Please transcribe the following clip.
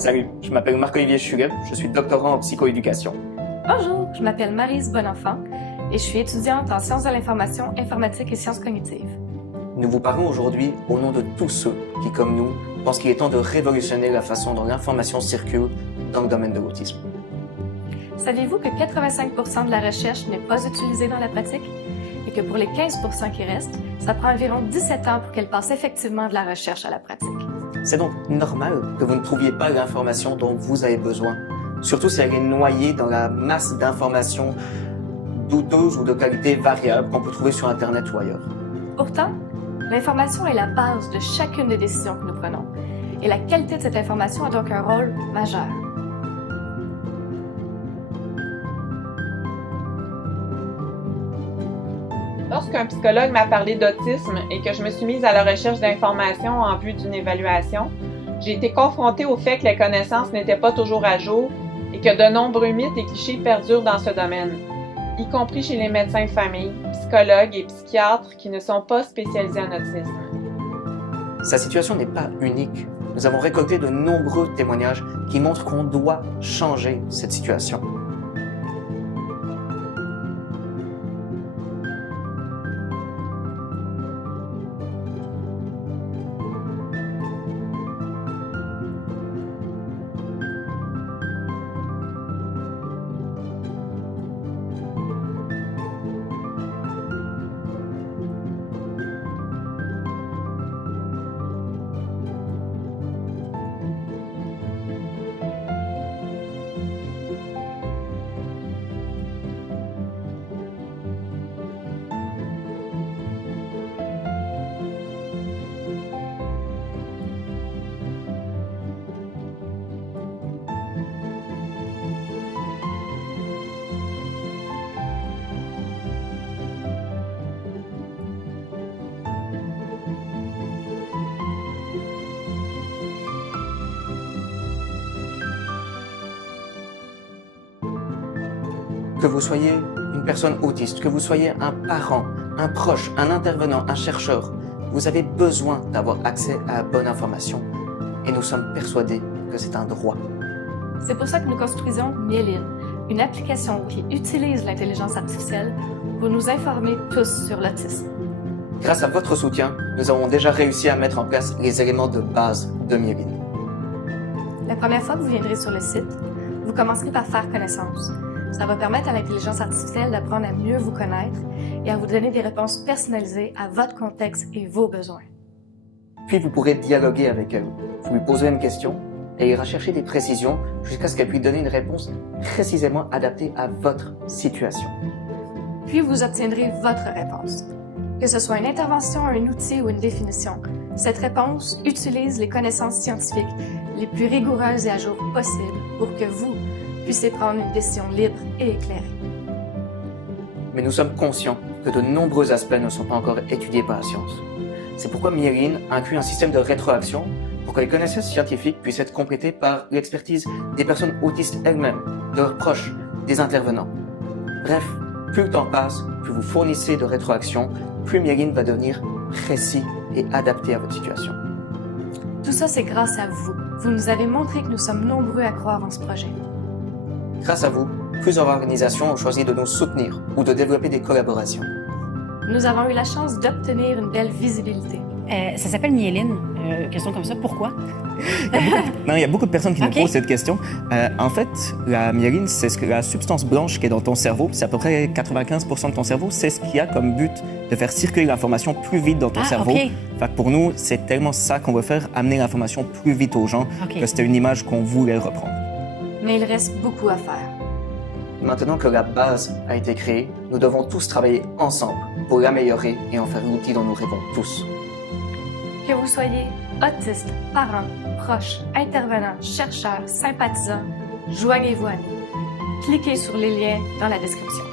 Salut, je m'appelle Marc-Olivier Chuguet, je suis doctorant en psychoéducation. Bonjour, je m'appelle Maryse Bonenfant et je suis étudiante en sciences de l'information, informatique et sciences cognitives. Nous vous parlons aujourd'hui au nom de tous ceux qui, comme nous, pensent qu'il est temps de révolutionner la façon dont l'information circule dans le domaine de l'autisme. Saviez-vous que 85% de la recherche n'est pas utilisée dans la pratique et que pour les 15% qui restent, ça prend environ 17 ans pour qu'elle passe effectivement de la recherche à la pratique? C'est donc normal que vous ne trouviez pas l'information dont vous avez besoin, surtout si elle est noyée dans la masse d'informations douteuses ou de qualité variable qu'on peut trouver sur Internet ou ailleurs. Pourtant, l'information est la base de chacune des décisions que nous prenons et la qualité de cette information a donc un rôle majeur. Lorsqu'un psychologue m'a parlé d'autisme et que je me suis mise à la recherche d'informations en vue d'une évaluation, j'ai été confrontée au fait que les connaissances n'étaient pas toujours à jour et que de nombreux mythes et clichés perdurent dans ce domaine, y compris chez les médecins de famille, psychologues et psychiatres qui ne sont pas spécialisés en autisme. Sa situation n'est pas unique. Nous avons récolté de nombreux témoignages qui montrent qu'on doit changer cette situation. Que vous soyez une personne autiste, que vous soyez un parent, un proche, un intervenant, un chercheur, vous avez besoin d'avoir accès à la bonne information. Et nous sommes persuadés que c'est un droit. C'est pour ça que nous construisons Myéline, une application qui utilise l'intelligence artificielle pour nous informer tous sur l'autisme. Grâce à votre soutien, nous avons déjà réussi à mettre en place les éléments de base de Myéline. La première fois que vous viendrez sur le site, vous commencerez par faire connaissance. Ça va permettre à l'intelligence artificielle d'apprendre à mieux vous connaître et à vous donner des réponses personnalisées à votre contexte et vos besoins. Puis vous pourrez dialoguer avec elle. Vous lui poserez une question et elle ira chercher des précisions jusqu'à ce qu'elle puisse donner une réponse précisément adaptée à votre situation. Puis vous obtiendrez votre réponse. Que ce soit une intervention, un outil ou une définition, cette réponse utilise les connaissances scientifiques les plus rigoureuses et à jour possibles pour que vous puissiez prendre une décision libre et éclairée. Mais nous sommes conscients que de nombreux aspects ne sont pas encore étudiés par la science. C'est pourquoi Myéline inclut un système de rétroaction pour que les connaissances scientifiques puissent être complétées par l'expertise des personnes autistes elles-mêmes, de leurs proches, des intervenants. Bref, plus le temps passe, plus vous fournissez de rétroaction, plus Myéline va devenir précis et adapté à votre situation. Tout ça, c'est grâce à vous. Vous nous avez montré que nous sommes nombreux à croire en ce projet. Grâce à vous, plusieurs organisations ont choisi de nous soutenir ou de développer des collaborations. Nous avons eu la chance d'obtenir une belle visibilité. Ça s'appelle Myéline. Question comme ça, pourquoi? Non, il y a beaucoup de personnes qui Ok. nous posent cette question. En fait, la myéline, c'est la substance blanche qui est dans ton cerveau. C'est à peu près 95% de ton cerveau. C'est ce qui a comme but de faire circuler l'information plus vite dans ton cerveau. ok. Fait que pour nous, c'est tellement ça qu'on veut faire, amener l'information plus vite aux gens, Ok. que c'était une image qu'on voulait reprendre. Mais il reste beaucoup à faire. Maintenant que la base a été créée, nous devons tous travailler ensemble pour l'améliorer et en faire l'outil dont nous rêvons tous. Que vous soyez autiste, parent, proche, intervenant, chercheur, sympathisant, joignez-vous à nous. Cliquez sur les liens dans la description.